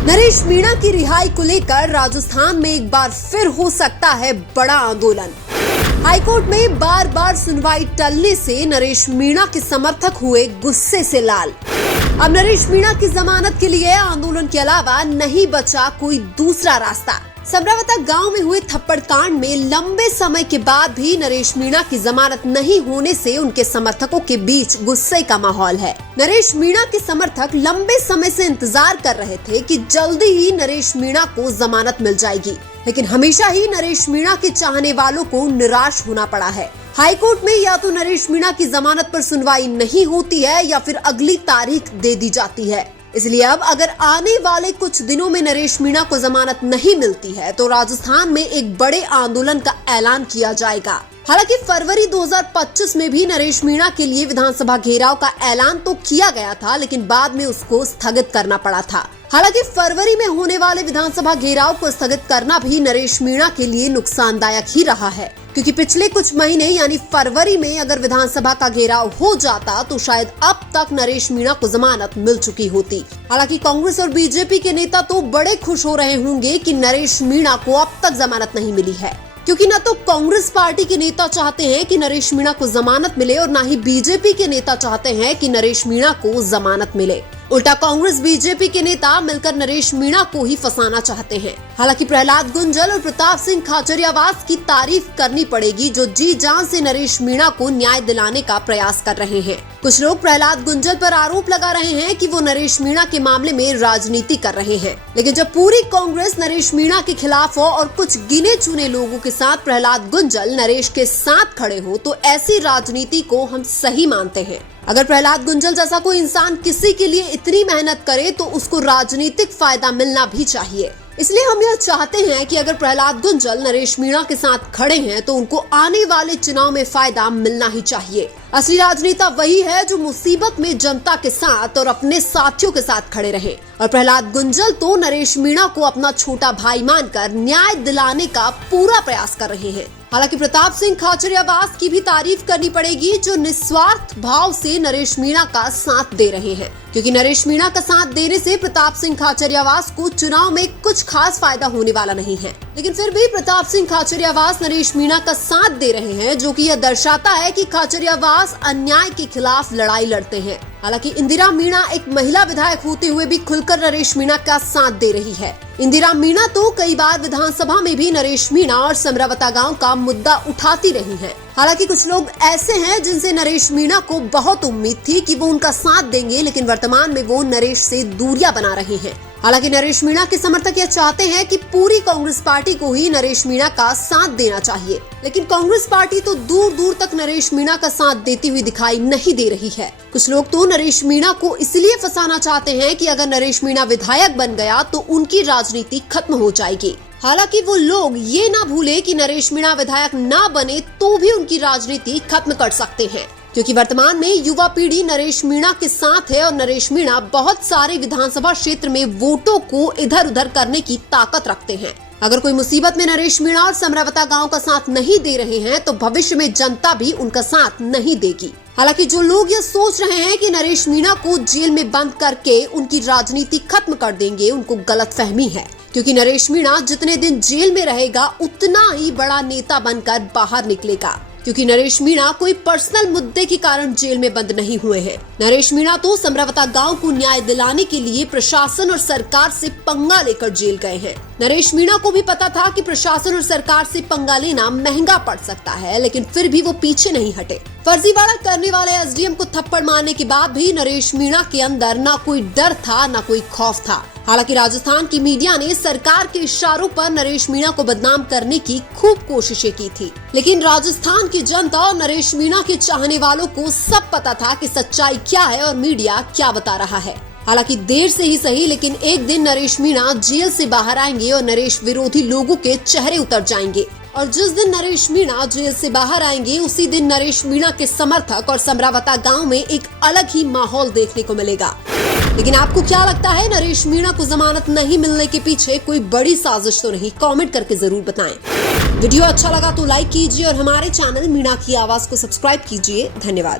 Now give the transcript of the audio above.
नरेश मीणा की रिहाई को लेकर राजस्थान में एक बार फिर हो सकता है बड़ा आंदोलन। हाईकोर्ट में बार बार सुनवाई टलने से नरेश मीणा के समर्थक हुए गुस्से से लाल। अब नरेश मीणा की जमानत के लिए आंदोलन के अलावा नहीं बचा कोई दूसरा रास्ता। समरावता गांव में हुए थप्पड़ कांड में लंबे समय के बाद भी नरेश मीणा की जमानत नहीं होने से उनके समर्थकों के बीच गुस्से का माहौल है। नरेश मीणा के समर्थक लंबे समय से इंतजार कर रहे थे कि जल्दी ही नरेश मीणा को जमानत मिल जाएगी, लेकिन हमेशा ही नरेश मीणा के चाहने वालों को निराश होना पड़ा है। हाईकोर्ट में या तो नरेश मीणा की जमानत पर सुनवाई नहीं होती है या फिर अगली तारीख दे दी जाती है। इसलिए अब अगर आने वाले कुछ दिनों में नरेश मीणा को जमानत नहीं मिलती है तो राजस्थान में एक बड़े आंदोलन का ऐलान किया जाएगा। हालांकि फरवरी 2025 में भी नरेश मीणा के लिए विधानसभा घेराव का ऐलान तो किया गया था, लेकिन बाद में उसको स्थगित करना पड़ा था। हालांकि फरवरी में होने वाले विधानसभा घेराव को स्थगित करना भी नरेश मीणा के लिए नुकसानदायक ही रहा है, क्योंकि पिछले कुछ महीने यानी फरवरी में अगर विधानसभा का घेराव हो जाता तो शायद अब तक नरेश मीणा को जमानत मिल चुकी होती। हालांकि कांग्रेस और बीजेपी के नेता तो बड़े खुश हो रहे होंगे कि नरेश मीणा को अब तक जमानत नहीं मिली है, क्योंकि न तो कांग्रेस पार्टी के नेता चाहते हैं कि नरेश मीणा को जमानत मिले और न ही बीजेपी के नेता चाहते हैं कि नरेश मीणा को जमानत मिले। उल्टा कांग्रेस बीजेपी के नेता मिलकर नरेश मीणा को ही फंसाना चाहते हैं। हालांकि प्रहलाद गुंजल और प्रताप सिंह खाचरियावास की तारीफ करनी पड़ेगी, जो जी जान से नरेश मीणा को न्याय दिलाने का प्रयास कर रहे हैं। कुछ लोग प्रहलाद गुंजल पर आरोप लगा रहे हैं कि वो नरेश मीणा के मामले में राजनीति कर रहे हैं, लेकिन जब पूरी कांग्रेस नरेश मीणा के खिलाफ हो और कुछ गिने चुने लोगों के साथ प्रहलाद गुंजल नरेश के साथ खड़े हो तो ऐसी राजनीति को हम सही मानते हैं। अगर प्रहलाद गुंजल जैसा कोई इंसान किसी के लिए इतनी मेहनत करे तो उसको राजनीतिक फायदा मिलना भी चाहिए। इसलिए हम यह चाहते हैं कि अगर प्रहलाद गुंजल नरेश मीणा के साथ खड़े हैं तो उनको आने वाले चुनाव में फायदा मिलना ही चाहिए। असली राजनेता वही है जो मुसीबत में जनता के साथ और अपने साथियों के साथ खड़े रहे, और प्रहलाद गुंजल तो नरेश मीणा को अपना छोटा भाई मानकर न्याय दिलाने का पूरा प्रयास कर रहे हैं। हालांकि प्रताप सिंह खाचरियावास की भी तारीफ करनी पड़ेगी, जो निस्वार्थ भाव से नरेश मीणा का साथ दे रहे हैं, क्योंकि नरेश मीणा का साथ देने से प्रताप सिंह खाचरियावास को चुनाव में कुछ खास फायदा होने वाला नहीं है, लेकिन फिर भी प्रताप सिंह खाचरियावास नरेश मीणा का साथ दे रहे हैं, जो कि यह दर्शाता है कि खाचरियावास अन्याय के खिलाफ लड़ाई लड़ते हैं। हालांकि इंदिरा मीणा एक महिला विधायक होते हुए भी खुलकर नरेश मीणा का साथ दे रही है। इंदिरा मीणा तो कई बार विधानसभा में भी नरेश मीणा और समरावता गांव का मुद्दा उठाती रही हैं। हालांकि कुछ लोग ऐसे हैं जिनसे नरेश मीणा को बहुत उम्मीद थी कि वो उनका साथ देंगे, लेकिन वर्तमान में वो नरेश से दूरियां बना रहे हैं। हालांकि नरेश मीणा के समर्थक यह चाहते हैं कि पूरी कांग्रेस पार्टी को ही नरेश मीणा का साथ देना चाहिए, लेकिन कांग्रेस पार्टी तो दूर दूर तक नरेश मीणा का साथ देती हुई दिखाई नहीं दे रही है। कुछ लोग तो नरेश मीणा को इसलिए फंसाना चाहते हैं कि अगर नरेश मीणा विधायक बन गया तो उनकी राजनीति खत्म हो जाएगी। हालांकि वो लोग ये ना भूले कि नरेश मीणा विधायक ना बने तो भी उनकी राजनीति खत्म कर सकते हैं, क्योंकि वर्तमान में युवा पीढ़ी नरेश मीणा के साथ है और नरेश मीणा बहुत सारे विधानसभा क्षेत्र में वोटों को इधर उधर करने की ताकत रखते हैं। अगर कोई मुसीबत में नरेश मीणा और समरावता गांव का साथ नहीं दे रहे हैं तो भविष्य में जनता भी उनका साथ नहीं देगी। हालांकि जो लोग ये सोच रहे हैं कि नरेश मीणा को जेल में बंद करके उनकी राजनीति खत्म कर देंगे, उनको गलतफहमी है, क्योंकि नरेश मीणा जितने दिन जेल में रहेगा उतना ही बड़ा नेता बनकर बाहर निकलेगा, क्योंकि नरेश मीणा कोई पर्सनल मुद्दे के कारण जेल में बंद नहीं हुए हैं। नरेश मीणा तो समरावता गांव को न्याय दिलाने के लिए प्रशासन और सरकार से पंगा लेकर जेल गए हैं। नरेश मीणा को भी पता था कि प्रशासन और सरकार से पंगा लेना महंगा पड़ सकता है, लेकिन फिर भी वो पीछे नहीं हटे। फर्जीवाड़ा करने वाले एसडीएम को थप्पड़ मारने के बाद भी नरेश मीणा के अंदर न कोई डर था न कोई खौफ था। हालांकि राजस्थान की मीडिया ने सरकार के इशारों पर नरेश मीणा को बदनाम करने की खूब कोशिशें की थी, लेकिन राजस्थान की जनता और नरेश मीणा के चाहने वालों को सब पता था कि सच्चाई क्या है और मीडिया क्या बता रहा है। हालांकि देर से ही सही, लेकिन एक दिन नरेश मीणा जेल से बाहर आएंगे और नरेश विरोधी लोगों के चेहरे उतर जाएंगे, और जिस दिन नरेश मीणा जेल से बाहर आएंगे उसी दिन नरेश मीणा के समर्थक और समरावता गांव में एक अलग ही माहौल देखने को मिलेगा। लेकिन आपको क्या लगता है, नरेश मीणा को जमानत नहीं मिलने के पीछे कोई बड़ी साजिश तो नहीं? कमेंट करके जरूर बताएं। वीडियो अच्छा लगा तो लाइक कीजिए और हमारे चैनल मीणा की आवाज को सब्सक्राइब कीजिए। धन्यवाद।